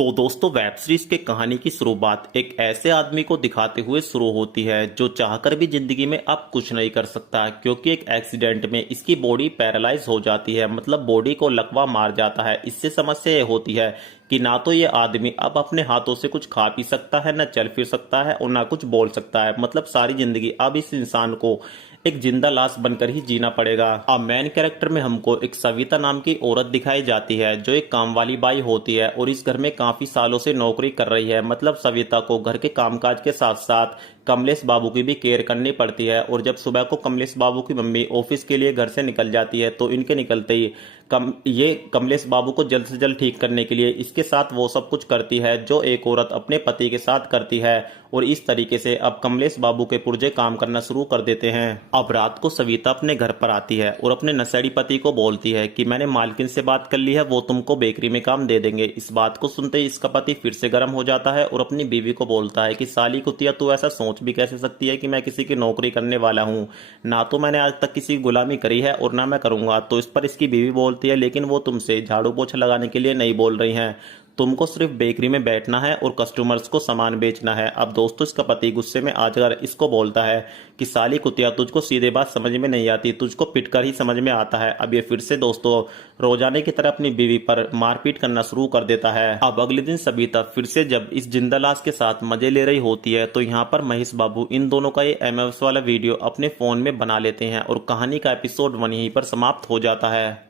तो दोस्तों web series के कहानी की शुरुआत एक ऐसे आदमी को दिखाते हुए शुरू होती है जो चाहकर भी जिंदगी में अब कुछ नहीं कर सकता, क्योंकि एक एक्सीडेंट में इसकी बॉडी पैरालाइज हो जाती है, मतलब बॉडी को लकवा मार जाता है। इससे समस्या ये होती है कि ना तो ये आदमी अब अपने हाथों से कुछ खा पी सकता है, ना चल फिर सकता है और ना कुछ बोल सकता है। मतलब सारी जिंदगी अब इस इंसान को एक जिंदा लाश बनकर ही जीना पड़ेगा। अब मेन कैरेक्टर में हमको एक सविता नाम की औरत दिखाई जाती है जो एक काम वाली बाई होती है और इस घर में काफी सालों से नौकरी कर रही है। मतलब सविता को घर के कामकाज के साथ साथ कमलेश बाबू की भी केयर करनी पड़ती है। और जब सुबह को कमलेश बाबू की मम्मी ऑफिस के लिए घर से निकल जाती है तो इनके निकलते ही ये कमलेश बाबू को जल्द से जल्द ठीक करने के लिए इसके साथ वो सब कुछ करती है जो एक औरत अपने पति के साथ करती है। और इस तरीके से अब कमलेश बाबू के पुर्जे काम करना शुरू कर देते हैं। अब रात को सविता अपने घर पर आती है और अपने नशेड़ी पति को बोलती है कि मैंने मालकिन से बात कर ली है, वो तुमको बेकरी में काम दे देंगे। इस बात को सुनते ही इसका पति फिर से गर्म हो जाता है और अपनी बीवी को बोलता है कि साली कुतिया, तू ऐसा सोच भी कैसे सकती है कि मैं किसी की नौकरी करने वाला हूँ? ना तो मैंने आज तक किसी की गुलामी करी है और ना मैं करूंगा। तो इस पर इसकी बीवी बोलती है लेकिन वो तुमसे झाड़ू पोछा लगाने के लिए नहीं बोल रही हैं, तुमको सिर्फ बेकरी में बैठना है और कस्टमर्स को सामान बेचना है। अब दोस्तों इसका पति गुस्से में आकर इसको बोलता है कि साली कुतिया, तुझको सीधे बात समझ में नहीं आती, तुझको पिटकर ही समझ में आता है। अब ये फिर से दोस्तों रोजाने की तरह अपनी बीवी पर मारपीट करना शुरू कर देता है। अब अगले दिन सविता फिर से जब इस जिंदा लाश के साथ मजे ले रही होती है तो यहाँ पर महेश बाबू इन दोनों का ये एमएस वाला वीडियो अपने फोन में बना लेते हैं और कहानी का एपिसोड 1 यहीं पर समाप्त हो जाता है।